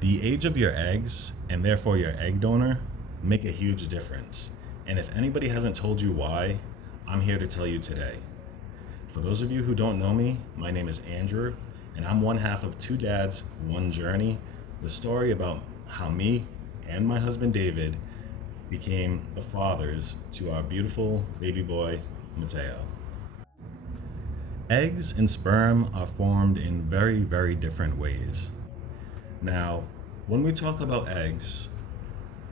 The age of your eggs, and therefore your egg donor, make a huge difference. And if anybody hasn't told you why, I'm here to tell you today. For those of you who don't know me, my name is Andrew, and I'm one half of Two Dads, One Journey, the story about how me and my husband David became the fathers to our beautiful baby boy, Mateo. Eggs and sperm are formed in very, very different ways. Now, when we talk about eggs,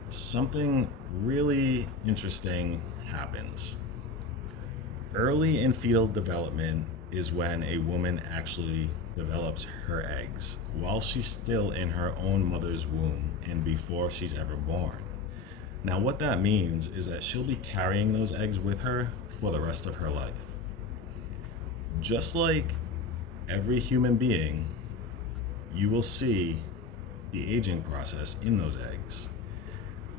something really interesting happens. Early in fetal development is when a woman actually develops her eggs while she's still in her own mother's womb and before she's ever born. Now, what that means is that she'll be carrying those eggs with her for the rest of her life. Just like every human being, you will see the aging process in those eggs.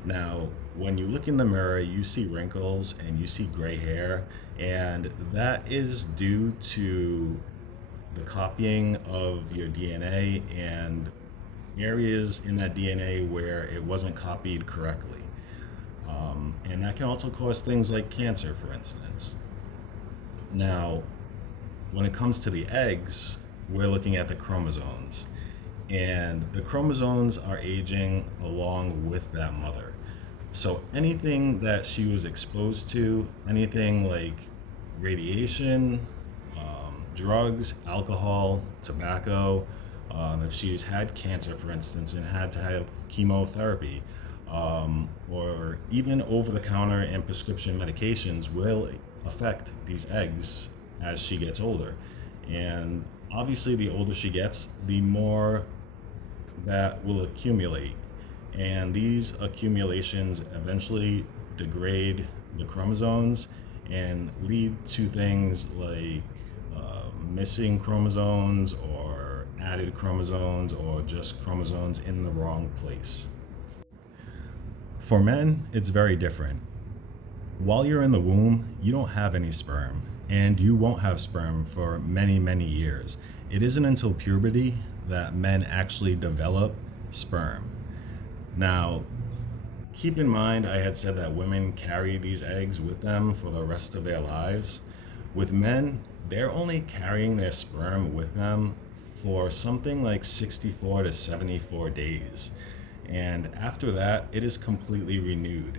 Now, when you look in the mirror, you see wrinkles and you see gray hair, and that is due to the copying of your DNA and areas in that DNA where it wasn't copied correctly. And that can also cause things like cancer, for instance. Now, when it comes to the eggs, we're looking at the chromosomes. And the chromosomes are aging along with that mother. So anything that she was exposed to, anything like radiation, drugs, alcohol, tobacco, if she's had cancer, for instance, and had to have chemotherapy, or even over-the-counter and prescription medications will affect these eggs as she gets older. And obviously, the older she gets, the more that will accumulate. And these accumulations eventually degrade the chromosomes and lead to things like missing chromosomes or added chromosomes or just chromosomes in the wrong place. For men, it's very different. While you're in the womb, you don't have any sperm, and you won't have sperm for many, many years. It isn't until puberty that men actually develop sperm. Now, keep in mind, I had said that women carry these eggs with them for the rest of their lives. With men, they're only carrying their sperm with them for something like 64 to 74 days. And after that, it is completely renewed.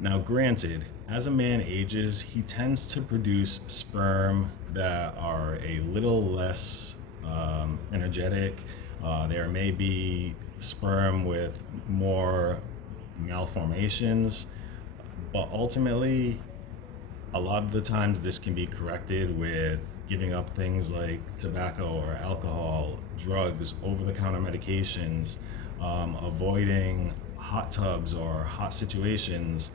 Now, granted, as a man ages, he tends to produce sperm that are a little less energetic. There may be sperm with more malformations, but ultimately, a lot of the times this can be corrected with giving up things like tobacco or alcohol, drugs, over-the-counter medications, avoiding hot tubs or hot situations,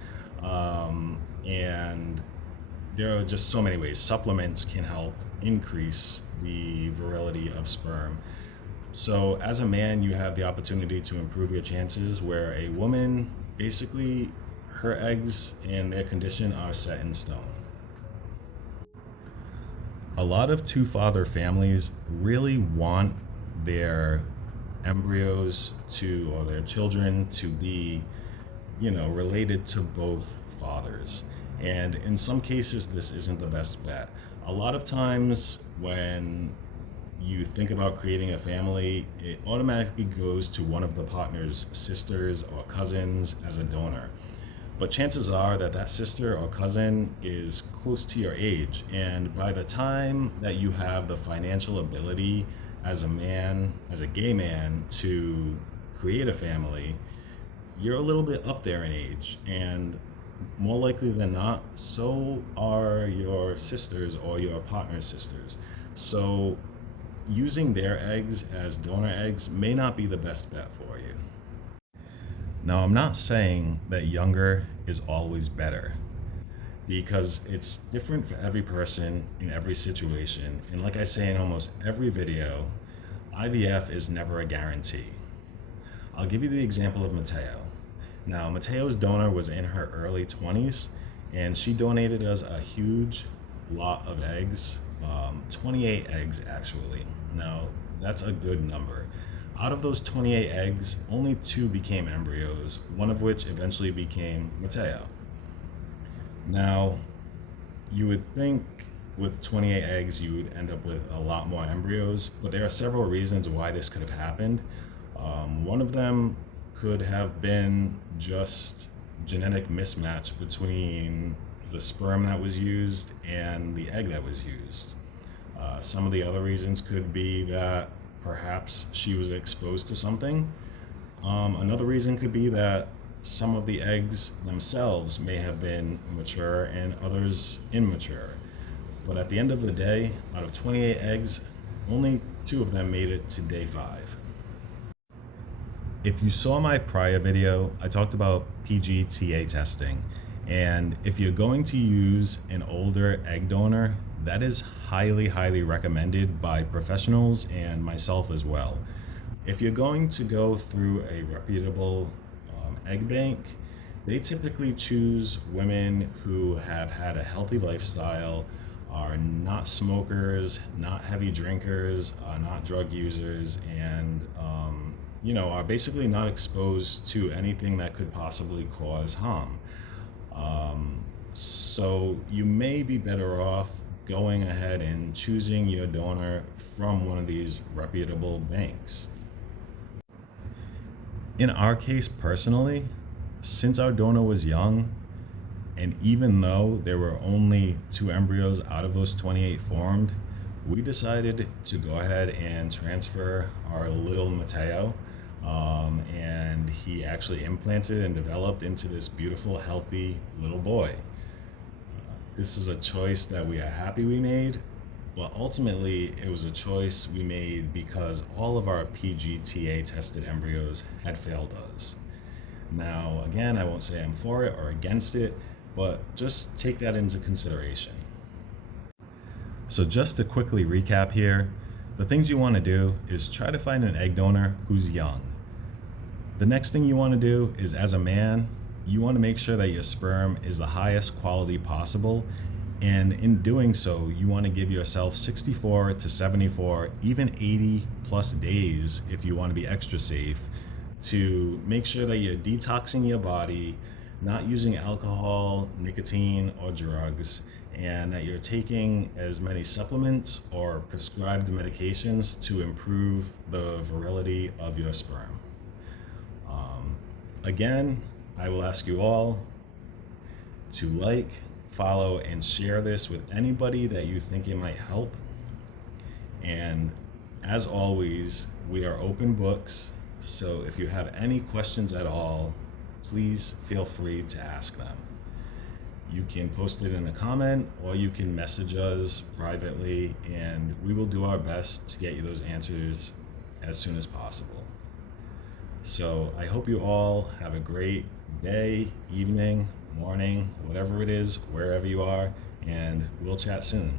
and there are just so many ways. Supplements can help increase the virility of sperm. So as a man, you have the opportunity to improve your chances, where a woman, basically, her eggs and their condition are set in stone. A lot of two-father families really want their embryos to, or their children to be, related to both fathers. And in some cases, this isn't the best bet. A lot of times when you think about creating a family, it automatically goes to one of the partner's sisters or cousins as a donor. But chances are that that sister or cousin is close to your age. And by the time that you have the financial ability as a man, as a gay man, to create a family, you're a little bit up there in age. And more likely than not, so are your sisters or your partner's sisters. So using their eggs as donor eggs may not be the best bet for you. Now, I'm not saying that younger is always better, because it's different for every person in every situation. And like I say in almost every video, IVF is never a guarantee. I'll give you the example of Mateo. Now, Mateo's donor was in her early 20s, and she donated us a huge lot of eggs, 28 eggs actually. Now, that's a good number. out of those 28 eggs, only 2 became embryos, one of which eventually became Mateo. Now, you would think with 28 eggs you would end up with a lot more embryos, but there are several reasons why this could have happened. One of them could have been just genetic mismatch between the sperm that was used and the egg that was used. Some of the other reasons could be that perhaps she was exposed to something. Another reason could be that some of the eggs themselves may have been mature and others immature. But at the end of the day, out of 28 eggs, only 2 of them made it to day 5. If you saw my prior video, I talked about PGTA testing. And if you're going to use an older egg donor, that is highly, highly recommended by professionals and myself as well. If you're going to go through a reputable egg bank, they typically choose women who have had a healthy lifestyle, are not smokers, not heavy drinkers, not drug users, and are basically not exposed to anything that could possibly cause harm. So you may be better off going ahead and choosing your donor from one of these reputable banks. In our case personally, since our donor was young, and even though there were only 2 embryos out of those 28 formed, we decided to go ahead and transfer our little Mateo, and he actually implanted and developed into this beautiful, healthy little boy. This is a choice that we are happy we made, but ultimately it was a choice we made because all of our PGTA tested embryos had failed us. Now, again, I won't say I'm for it or against it, but just take that into consideration. So just to quickly recap here, the things you want to do is try to find an egg donor who's young. The next thing you want to do is, as a man, you want to make sure that your sperm is the highest quality possible, and in doing so, you want to give yourself 64 to 74, even 80 plus days if you want to be extra safe, to make sure that you're detoxing your body, not using alcohol, nicotine, or drugs, and that you're taking as many supplements or prescribed medications to improve the virility of your sperm. Again, I will ask you all to like, follow, and share this with anybody that you think it might help. And as always, we are open books, so if you have any questions at all, please feel free to ask them. You can post it in a comment, or you can message us privately, and we will do our best to get you those answers as soon as possible. So I hope you all have a great day, evening, morning, whatever it is, wherever you are, and we'll chat soon.